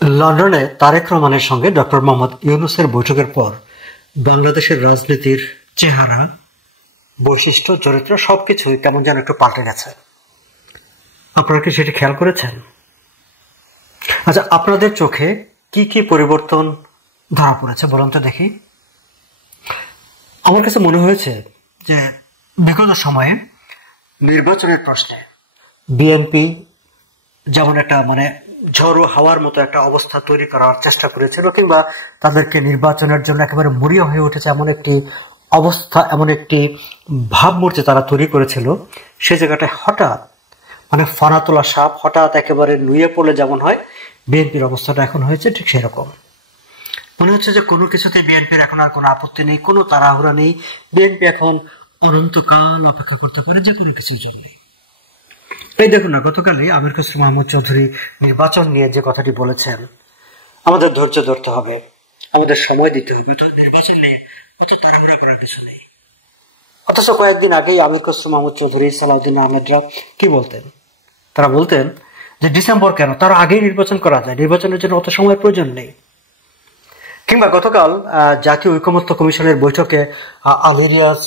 লন্ডনে তারেক রহমানের সঙ্গে ডক্টর মোহাম্মদ ইউনূসের বৈঠকের পর বাংলাদেশের রাজনীতির চেহারা, বৈশিষ্ট্য, চরিত্র সবকিছুই কেমন যেন একটু পাল্টে গেছে। আপনারা কি সেটি খেয়াল করেছেন? আচ্ছা, আপনাদের চোখে কি কি পরিবর্তন ধরা পড়েছে বলুন তো দেখি। আমার কাছে মনে হয়েছে যে বিগত সময়ে নির্বাচনের প্রশ্নে বিএনপি যেমন একটা ঝড়ো হাওয়ার মতো একটা অবস্থা তৈরি করার চেষ্টা করেছিল, কিংবা তাদেরকে নির্বাচনের জন্য একেবারে মরিয়া হয়ে উঠেছে এমন একটি অবস্থা, এমন একটি ভাবমূর্তি তারা তৈরি করেছিল, সে জায়গাটায় হঠাৎ ফনা তোলা সাপ হঠাৎ একেবারে নুয়ে পড়লে যেমন হয়, বিএনপির অবস্থাটা এখন হয়েছে ঠিক সেরকম। মনে হচ্ছে যে কোনো কিছুতে বিএনপির এখন আর কোনো আপত্তি নেই, কোনো তাড়াহুড়া নেই। বিএনপি এখন অনন্তকাল অপেক্ষা করতে পারে যে কোনো কিছুর জন্য। এই দেখুন না, গতকালই আমির খসরু মাহমুদ চৌধুরী নির্বাচন নিয়ে যে কথাটি বলেছেন, আমাদের ধৈর্য ধরতে হবে, আমাদের সময় দিতে হবে, নির্বাচন নিয়ে অত তাড়াহুড়া করার কিছু নেই। অথচ কয়েকদিন আগেই আমির খসরু মাহমুদ চৌধুরী, সালাউদ্দিন আহমেদরা কি বলতেন? তারা বলতেন যে ডিসেম্বর কেন, তার আগেই নির্বাচন করা যায়, নির্বাচনের জন্য অত সময়ের প্রয়োজন নেই। কিংবা গতকাল জাতীয় ঐকমত্য কমিশনের বৈঠকে আলিরিয়াস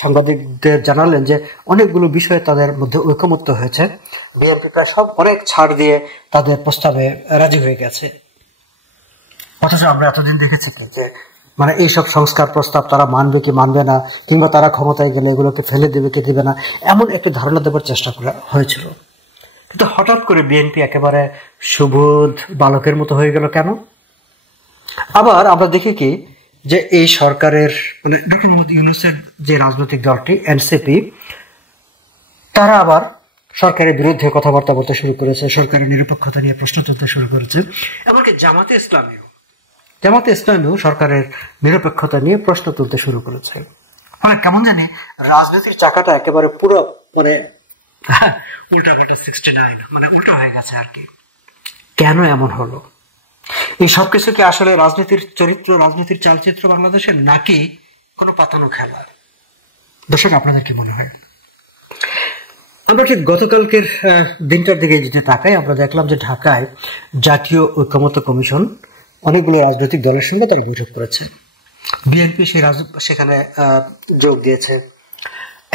সাংবাদিকদের জানালেন যে অনেকগুলো বিষয়ে তাদের মধ্যে ঐকমত্য হয়েছে, বিএনপি প্রায় সব অনেক ছাড় দিয়ে তাদের প্রস্তাবে রাজি হয়ে গেছে। অথচ আমরা এতদিন দেখেছি যে এইসব সংস্কার প্রস্তাব তারা মানবে কি মানবে না, কিংবা তারা ক্ষমতায় গেলে এগুলোকে ফেলে দেবে কি দেবে না, এমন একটি ধারণা দেবার চেষ্টা করা হয়েছিল। কিন্তু হঠাৎ করে বিএনপি একেবারে সুবোধ বালকের মতো হয়ে গেল কেন? আবার আমরা দেখি কি যে এই সরকারের ডক্টর মোহাম্মদ ইউনূসের যে রাজনৈতিক দলটি এনসিপি, তারা আবার সরকারের বিরুদ্ধে কথাবার্তা বলতে শুরু করেছে, সরকারের নিরপেক্ষতা নিয়ে প্রশ্ন তুলতে শুরু করেছে। এমনকি জামাতে ইসলামীও সরকারের নিরপেক্ষতা নিয়ে প্রশ্ন তুলতে শুরু করেছে। কেমন জানি রাজনীতির চাকাটা একেবারে পুরো উল্টাপাল্টা 69 উল্টা হয়ে গেছে আর কি। কেন এমন হলো? এই সবকিছু কি আসলে রাজনীতির চরিত্র, রাজনীতির চালচিত্র বাংলাদেশের, নাকি কোনো পাতানো খেলা? দর্শক, আপনাদের কি মনে হয়? আমরা ঠিক গতকালকের দিনটার দিকে যেটা তাকাই, আমরা দেখলাম যে ঢাকায় জাতীয় ঐকমত্য কমিশন অনেকগুলো রাজনৈতিক দলের সঙ্গে তারা বৈঠক করেছে। বিএনপি সেখানে যোগ দিয়েছে,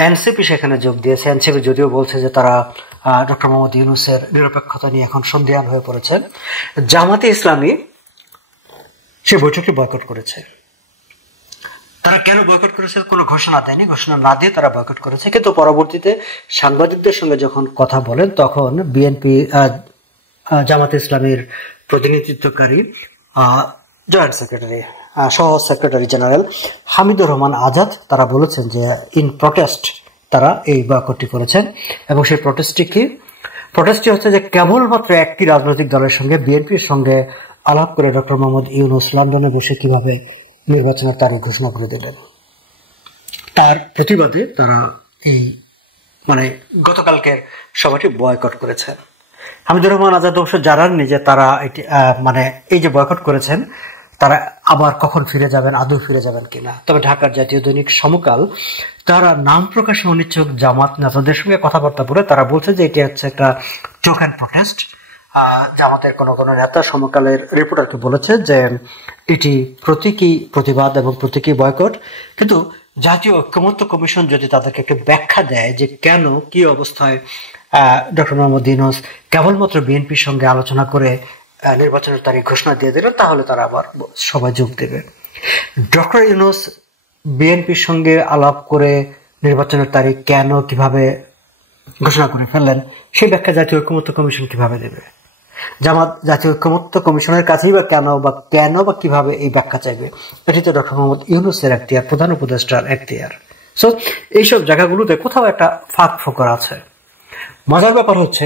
এনসিপি সেখানে যোগ দিয়েছে। এনসিপি যদিও বলছে যে তারা ডক্টর মোহাম্মদ ইউনূসের নিরপেক্ষতা নিয়ে এখন সন্দিহান হয়ে পড়েছে। জামাতে ইসলামী সে বৈঠকটি বয়কট করেছে। তারা কেন বয়কট করেছে কোনো ঘোষণা দেয়নি, ঘোষণা না দিয়ে তারা বয়কট করেছে। কিন্তু পরবর্তীতে সাংবাদিকদের সঙ্গে যখন কথা বলেন, তখন বিএনপি জামাতে ইসলামীর প্রতিনিধিত্বকারী জয়েন্ট সেক্রেটারি, সহ সেক্রেটারি জেনারেল হামিদুর রহমান আজাদ, তারা বলেছেন যে ইন প্রটেস্ট তারা এই বয়কটটি করেছেন। এবং সেই প্রটেস্টটি হচ্ছে যে কেবলমাত্র একটি রাজনৈতিক দলের সঙ্গে, বিএনপির সঙ্গে আলাপ করে ডক্টর মোহাম্মদ ইউনূস লন্ডনে বসে কিভাবে নির্বাচনের তারিখ ঘোষণা করে দিলেন, তার প্রতিবাদে তারা এই গতকালকের সভাটি বয়কট করেছেন। হামিদুর রহমান আজাদ অবশ্য জানাননি যে তারা এই যে বয়কট করেছেন, তারা আবার কখন ফিরে যাবেন, আদৌ ফিরে যাবেন কিনা। তবে ঢাকার জাতীয় দৈনিক সমকাল তারা নাম প্রকাশে অনিচ্ছুক জামাত নেতাদের সঙ্গে কথাবার্তা বলে তারা বলছে যে এটি হচ্ছে একটা টোকেন প্রটেস্ট। জামাতের কোন নেতা সমকালের রিপোর্টারকে বলেছে যে এটি প্রতীকী প্রতিবাদ এবং প্রতীকী বয়কট। কিন্তু জাতীয় ঐকমত্য কমিশন যদি তাদেরকে একটু ব্যাখ্যা দেয় যে কেন, কি অবস্থায় ডক্টর মোহাম্মদ ইউনূস কেবলমাত্র বিএনপির সঙ্গে আলোচনা করে নির্বাচনের তারিখ ঘোষণা দিয়ে দিল, তাহলে তারা আবার সবাই যোগ দেবে। ডক্টর ইউনূস বিএনপির সঙ্গে আলাপ করে নির্বাচনের তারিখ কেন, কিভাবে ঘোষণা করে ফেললেন, সেই ব্যাখ্যা জাতীয় ঐকমত্য কমিশন কিভাবে দেবে? জামাত জাতীয় ঐকমত্য কমিশনের কাছেই বা কেন বা কিভাবে এই ব্যাখ্যা চাইবে? এটি তো ডক্টর মোহাম্মদ ইউনূসের এখতিয়ার, প্রধান উপদেষ্টার এখতিয়ার। সো এইসব জায়গাগুলোতে কোথাও একটা ফাঁক ফোকর আছে। মজার ব্যাপার হচ্ছে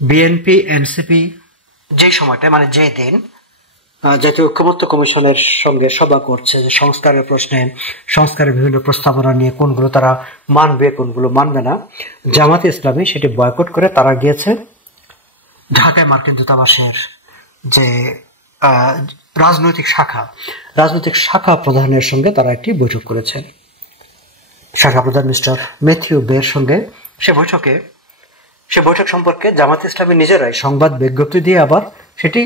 বিএনপি এনসিপি যে সময়টা যে দিন জাতীয় ঐকমত্য কমিশনের সঙ্গে সভা করছে, যে সংস্কারের প্রশ্নে, সংস্কারের বিভিন্ন প্রস্তাবনা নিয়ে কোনগুলো তারা মানবে, কোনগুলো মানবে না, জামাতে ইসলামী সেটি বয়কট করে তারা গিয়েছে ঢাকায় মার্কিন দূতাবাসের যে রাজনৈতিক শাখা প্রধানের সঙ্গে তারা একটি বৈঠক করেছেন। শাখা প্রধান মিস্টার ম্যাথিউ বের সঙ্গে সে বৈঠক সম্পর্কে জামাত ইসলামী নিজেরাই সংবাদ বিজ্ঞপ্তি দিয়ে আবার সেটি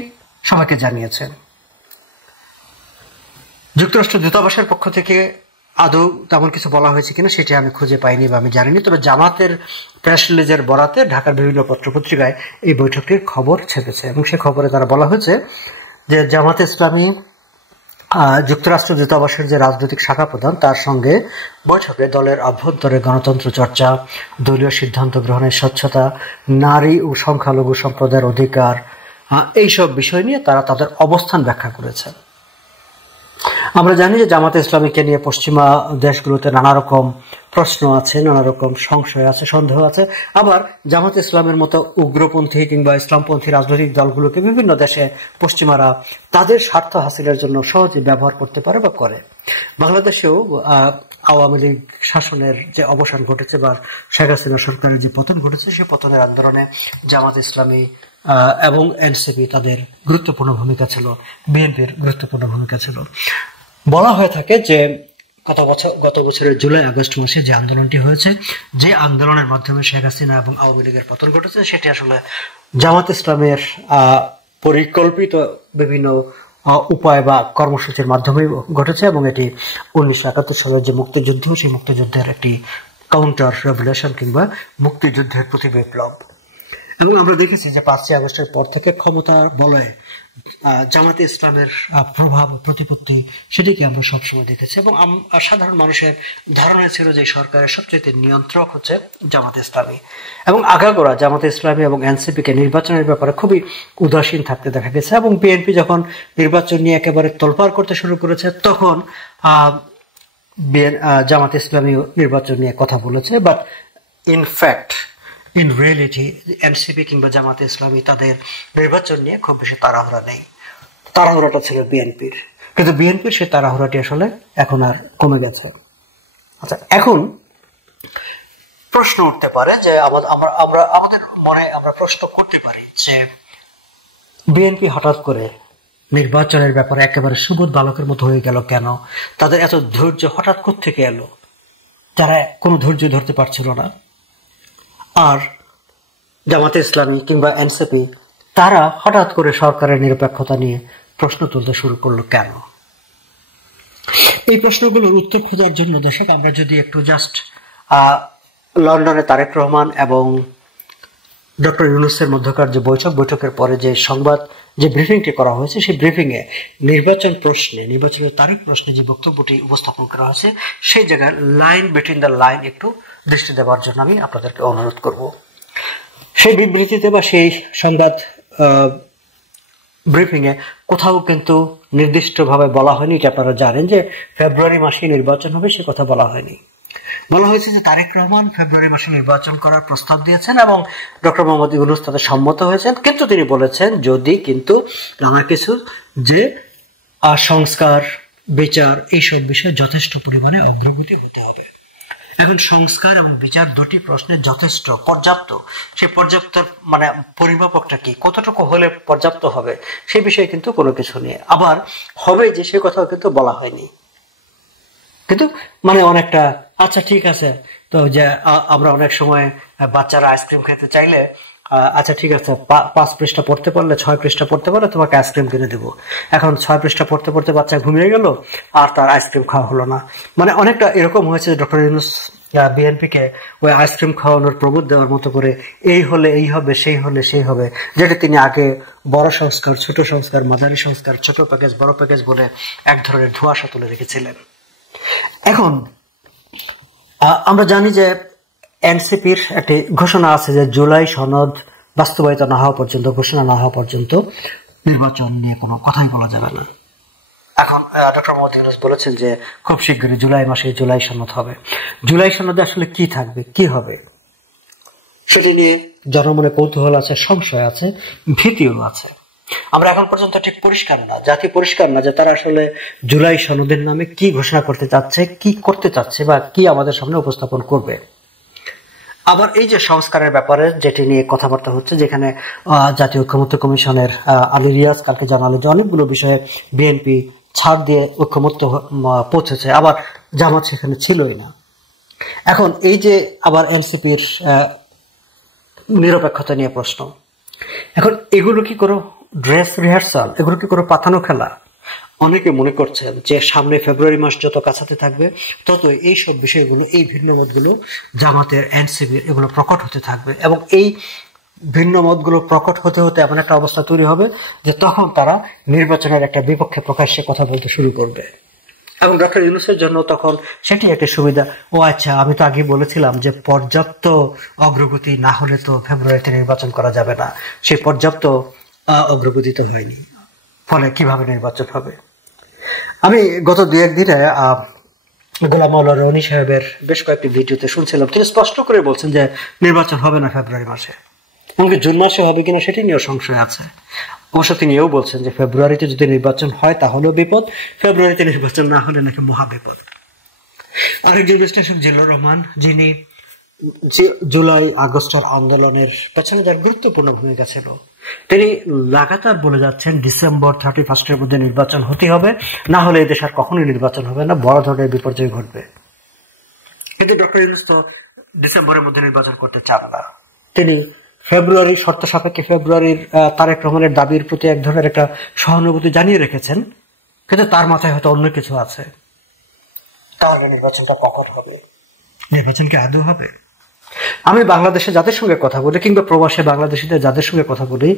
সবাইকে জানিয়েছেন। যুক্তরাষ্ট্র দূতাবাসের পক্ষ থেকে আদৌ তেমন কিছু বলা হয়েছে কিনা সেটি আমি খুঁজে পাইনি বা আমি জানিনি, তবে জামাতের প্রেস রিলিজের বরাতে ঢাকার বিভিন্ন পত্রপত্রিকায় এই বৈঠকটির খবর ছেপেছে এবং সে খবরে তারা বলা হয়েছে যে জামাতে ইসলামী যুক্তরাষ্ট্র দূতাবাসের যে রাজনৈতিক শাখা প্রধান তার সঙ্গে বৈঠকে দলের অভ্যন্তরে গণতন্ত্র চর্চা, দলীয় সিদ্ধান্ত গ্রহণের স্বচ্ছতা, নারী ও সংখ্যালঘু সম্প্রদায়ের অধিকার, এইসব বিষয় নিয়ে তারা তাদের অবস্থান ব্যাখ্যা করেছেন। আমরা জানি যে জামাতে ইসলামীকে নিয়ে পশ্চিমা দেশগুলোতে নানা রকম প্রশ্ন আছে, নানা রকম সংশয় আছে, সন্দেহ আছে। আবার জামাতে ইসলামের মতো উগ্রপন্থী কিংবা ইসলামপন্থী রাজনৈতিক দলগুলোকে বিভিন্ন দেশে পশ্চিমারা তাদের স্বার্থ হাসিলের জন্য সহজে ব্যবহার করতে পারে বা করে। বাংলাদেশেও আওয়ামী লীগ শাসনের যে অবসান ঘটেছে বা শেখ হাসিনা সরকারের যে পতন ঘটেছে, সেই পতনের আন্দোলনে জামাত ইসলামী এবং এনসিপি তাদের গুরুত্বপূর্ণ ভূমিকা ছিল, বিএনপির গুরুত্বপূর্ণ ভূমিকা ছিল। বলা হয়ে থাকে যে গত বছরের জুলাই আগস্ট মাসে যে আন্দোলনটি হয়েছে, যে আন্দোলনের মাধ্যমে শেখ হাসিনা এবং আওয়ামী লীগের পতন ঘটেছে, সেটি আসলে জামাত ইসলামের পরিকল্পিত বিভিন্ন উপায় বা কর্মসূচির মাধ্যমে ঘটেছে এবং এটি 1971 সালের যে মুক্তিযুদ্ধ, সেই মুক্তিযুদ্ধের একটি কাউন্টার রেভলিউশন কিংবা মুক্তিযুদ্ধের প্রতি বিপ্লব। এবং আমরা দেখেছি যে 5ই আগস্টের পর থেকে ক্ষমতার বলয়ে জামাতে ইসলামের প্রভাব প্রতিপত্তি সেটিকে আমরা সবসময় দেখেছি এবং সাধারণ মানুষের ধারণা ছিল যে সরকারের সবচেয়ে নিয়ন্ত্রক হচ্ছে জামাতে ইসলামী। এবং আগাগোড়া জামাতে ইসলামী এবং এনসিপিকে নির্বাচনের ব্যাপারে খুবই উদাসীন থাকতে দেখা গেছে এবং বিএনপি যখন নির্বাচন নিয়ে একেবারে তোলপাড় করতে শুরু করেছে তখন জামাতে ইসলামী নির্বাচন নিয়ে কথা বলেছে। বাট ইন রিয়েলিটি এনসিপি কিংবা জামাতে ইসলামী তাদের নির্বাচন নিয়ে খুব বেশি তাড়াহুড়া নেই। তাড়াহুড়াটা ছিল বিএনপির, কিন্তু বিএনপির সেই তাড়াহুড়াটি আসলে এখন আর কমে গেছে। আচ্ছা, এখন প্রশ্ন উঠতে পারে যে আমাদের মনে আমরা প্রশ্ন করতে পারি যে বিএনপি হঠাৎ করে নির্বাচনের ব্যাপারে একেবারে সুবোধ বালকের মতো হয়ে গেল কেন? তাদের এত ধৈর্য হঠাৎ কোত্থেকে এলো? যারা কোনো ধৈর্য ধরতে পারছিল না। আর জামাতে ইসলামী কিংবা এনসিপি তারা হঠাৎ করে সরকারের নিরপেক্ষতা নিয়ে প্রশ্ন তুলতে শুরু করলো কেন? এই প্রশ্নগুলোর উত্তর খোঁজার জন্য দর্শক আমরা যদি একটু জাস্ট লন্ডনে তারেক রহমান এবং ডক্টর ইউনূসের মধ্যকার যে বৈঠকের পরে যে সংবাদ যে ব্রিফিংটি করা হয়েছে, সেই ব্রিফিং এ নির্বাচনের তারিখ প্রশ্নে যে বক্তব্যটি উপস্থাপন করা হয়েছে সেই জায়গায় লাইন বিটুইন দ্য লাইন একটু দৃষ্টি দেওয়ার জন্য আমি আপনাদেরকে অনুরোধ করব। সেই বিবৃতিতে বা সেই সংবাদ ব্রিফিং এ কোথাও কিন্তু নির্দিষ্টভাবে বলা হয়নি, এটা আপনারা জানেন যে ফেব্রুয়ারি মাসে নির্বাচন হবে, সে কথা বলা হয়নি। বলা হয়েছে যে তারেক রহমান ফেব্রুয়ারি মাসে নির্বাচন করার প্রস্তাব দিয়েছেন এবং ডক্টর মোহাম্মদ ইউনূস তাতে সম্মত হয়েছেন, কিন্তু তিনি বলেছেন যদি কিন্তু নানা কিছু যে সংস্কার বিচার এইসব বিষয়ে যথেষ্ট পরিমাণে অগ্রগতি হতে হবে। এখন সংস্কার এবং বিচার দুটি প্রশ্নে যথেষ্ট পর্যাপ্ত, সেই পর্যাপ্ত মানে পরিমাপকটা কি, কতটুকু হলে পর্যাপ্ত হবে সেই বিষয়ে কিন্তু কোনো কিছু নেই। আবার হবে যে সে কথাও কিন্তু বলা হয়নি, কিন্তু মানে অনেকটা আচ্ছা ঠিক আছে তো যে আমরা অনেক সময় বাচ্চারা আইসক্রিম খেতে চাইলে আচ্ছা ঠিক আছে 5 পৃষ্ঠা পড়তে পারলে 6 পৃষ্ঠা পড়তে পারলে তোমাকে আইসক্রিম কিনে দেবো। এখন 6 পৃষ্ঠা পড়তে পড়তে বাচ্চা ঘুমিয়ে গেল আর তার আইসক্রিম খাওয়া হলো না। মানে অনেকটা এরকম হয়েছে ডক্টর ইউনূস বিএনপিকে ওই আইসক্রিম খাওয়ানোর প্রবোধ দেওয়ার মতো করে এই হলে এই হবে, সেই হলে সেই হবে, যেটা তিনি আগে বড় সংস্কার, ছোট সংস্কার, মাঝারি সংস্কার, ছোট প্যাকেজ, বড় প্যাকেজ বলে এক ধরনের ধোঁয়াশা তুলে রেখেছিলেন। এখন আমরা জানি যে এনসিপির একটি ঘোষণা আছে যে জুলাই সনদ বাস্তবায়িত না হওয়া পর্যন্ত, ঘোষণা না হওয়া পর্যন্ত নির্বাচন নিয়ে কোনো কথাই বলা যাবে না। এখন ডক্টর মোহাম্মদ ইউনূস বলেছেন যে খুব শীঘ্রই জুলাই মাসে জুলাই সনদ হবে। জুলাই সনদে আসলে কি থাকবে, কি হবে সেটি নিয়ে জনমনে কৌতূহল আছে, সংশয় আছে, ভীতিও আছে। আমরা এখন পর্যন্ত ঠিক পরিষ্কার না, জাতি পরিষ্কার না যে তারা আসলে জুলাই সনদের নামে কি ঘোষণা করতে চাচ্ছে, কি করতে চাচ্ছে বা কি আমাদের সামনে উপস্থাপন করবে। আবার এই যে সংস্কারের ব্যাপারে যেটি নিয়ে কথাবার্তা হচ্ছে, যেখানে জাতীয় ঐকমত্য কমিশনের আলী রিয়াজ কালকে জানালো যে অনেকগুলো বিষয়ে বিএনপি ছাড় দিয়ে ঐকমত্য পৌঁছেছে, আবার জামাত সেখানে ছিলই না। এখন এই যে আবার এনসিপির নিরপেক্ষতা নিয়ে প্রশ্ন, এখন এগুলো কি কোনো ড্রেস রিহার্সাল এগুলো কি কোনো পাতানো খেলা? অনেকে মনে করছেন যে সামনে ফেব্রুয়ারি মাস যত কাছাতে থাকবে তত এইসব বিষয়গুলো, এই ভিন্ন মতগুলো জামাতের এনসিপি এগুলো প্রকট হতে থাকবে, এবং এই ভিন্ন মতগুলো প্রকট হতে হতে এমন একটা অবস্থা তৈরি হবে যে তখন তারা নির্বাচনের একটা বিপক্ষে প্রকাশ্যে কথা বলতে শুরু করবে, এবং ডক্টর ইউনূসের জন্য তখন সেটি একটা সুবিধা। ও আচ্ছা, আমি তো আগে বলেছিলাম যে পর্যাপ্ত অগ্রগতি না হলে তো ফেব্রুয়ারিতে নির্বাচন করা যাবে না, সেই পর্যাপ্ত অগ্রগতি তো হয়নি, ফলে কিভাবে নির্বাচন হবে? আমি গত দু একদিনে গোলাম মাওলা রনি সাহেবের বেশ কয়েকটি ভিডিওতে শুনছিলাম, তিনি স্পষ্ট করে বলছেন যে নির্বাচন হবে না ফেব্রুয়ারি মাসে, এমনকি জুন মাসে হবে কিনা সেটি নিয়েও সংশয় আছে। অবশ্য তিনি এও বলছেন যে ফেব্রুয়ারিতে যদি নির্বাচন হয় তাহলেও বিপদ, ফেব্রুয়ারিতে নির্বাচন না হলে নাকি মহা বিপদ। আরেকজন বিশ্লেষক জিল্লুর রহমান, যিনি জুলাই আগস্টের আন্দোলনের পেছনে যার গুরুত্বপূর্ণ ভূমিকা ছিল, তিনি লাগাতার বলে যাচ্ছেন ডিসেম্বর 31 মধ্যে নির্বাচন হতে হবে, না হলে এই দেশ আর কখনোই নির্বাচন হবে না, বড় ধরনের বিপর্যয় ঘটবে। কিন্তু ডক্টর ইউনূস তো ডিসেম্বরের মধ্যে নির্বাচন করতে চান না, তিনি ফেব্রুয়ারি শর্ত সাপেক্ষে ফেব্রুয়ারির তারেক রহমানের দাবির প্রতি এক ধরনের একটা সহানুভূতি জানিয়ে রেখেছেন, কিন্তু তার মাথায় হয়তো অন্য কিছু আছে। তাহলে নির্বাচনটা কখন হবে? নির্বাচন কি আদৌ হবে? আমি বাংলাদেশে যাদের সঙ্গে কথা বলি কিংবা প্রবাসে বাংলাদেশিদের যাদের সঙ্গে কথা বলি,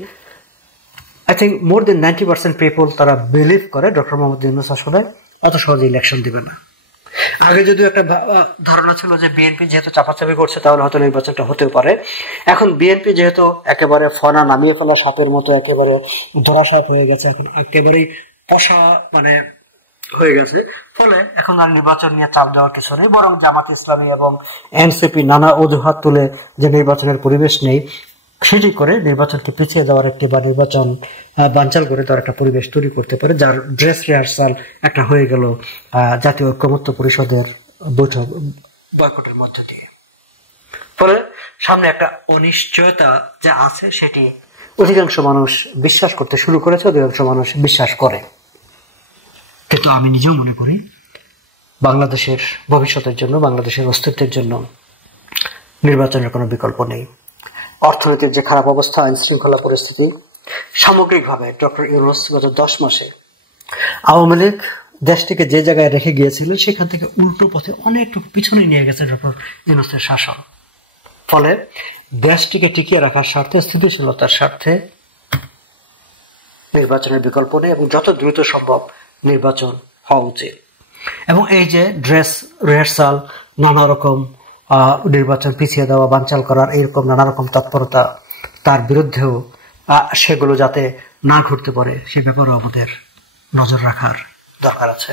I think more than 90% people তারা বিলিভ করে ডক্টর মোহাম্মদ ইউনূস আসলে অত সহজে ইলেকশন দিবে না। আগে যদিও একটা ধারণা ছিল যে বিএনপি যেহেতু চাপাচাপি করছে তাহলে হয়তো নির্বাচনটা হতেও পারে। এখন বিএনপি যেহেতু একেবারে ফনা নামিয়ে ফেলা সাপের মতো একেবারে ধরাসাপ হয়ে গেছে, এখন একেবারেই পশা মানে হয়ে গেছে, ফলে এখন আর নির্বাচন নিয়ে চাপ দেওয়ার কিছু নেই, বরং জামাত ইসলামী এবং এনসিপি নানা অজুহাত তুলে যে নির্বাচনের পরিবেশ নেই সেটি করে নির্বাচনকে পিছিয়ে দেওয়ার একটি বা নির্বাচন বানচাল করে দেওয়ার একটা পরিবেশ তৈরি করতে পারে, যার ড্রেস রিহার্সাল একটা হয়ে গেল জাতীয় ঐক্যমত্য পরিষদের বৈঠক বয়কটের মধ্য দিয়ে। ফলে সামনে একটা অনিশ্চয়তা যা আছে সেটি অধিকাংশ মানুষ বিশ্বাস করতে শুরু করেছে, অধিকাংশ মানুষ বিশ্বাস করে। কিন্তু আমি নিজেও মনে করি বাংলাদেশের ভবিষ্যতের জন্য, বাংলাদেশের অস্তিত্বের জন্য নির্বাচনের কোনো বিকল্প নেই। অর্থনীতির যে খারাপ অবস্থা, আইন শৃঙ্খলা পরিস্থিতি, সামগ্রিকভাবে ডক্টর ইউনূস গত 10 মাসে আওয়ামী লীগ দেশটিকে যে জায়গায় রেখে গিয়েছিল সেখান থেকে উল্টো পথে অনেকটুকু পিছনে নিয়ে গেছে ডক্টর ইউনূসের শাসন। ফলে দেশটিকে টিকিয়ে রাখার স্বার্থে, স্থিতিশীলতার স্বার্থে নির্বাচনের বিকল্প নেই, এবং যত দ্রুত সম্ভব নির্বাচন হওয়া উচিত। এবং এই যে ড্রেস রিহার্সাল, নানা রকম নির্বাচন পিছিয়ে দেওয়া, বানচাল করার এইরকম নানা রকম তৎপরতা, তার বিরুদ্ধেও সেগুলো যাতে না ঘটতে পারে সে ব্যাপারেও আমাদের নজর রাখার দরকার আছে।